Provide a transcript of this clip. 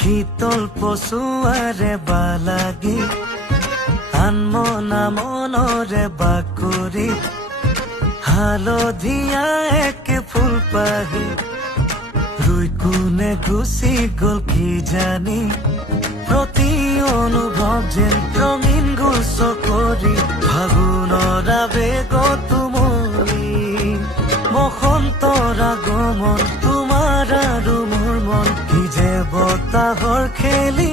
শীতল পচুৱাৰে বালাগি আনমনা মনৰে বাকৰি হালধীয়া একে ফুল পাহি ৰুই কোনে গুচি গ'ল কি জানি প্ৰতি অনুভৱ যেন ৰঙীন গুচ কৰি ফাগুনৰ আবেগ তুমলি বসন্তৰ আগমন তোমাৰ আৰু মোৰ মন কি যে বতাহৰ খেলি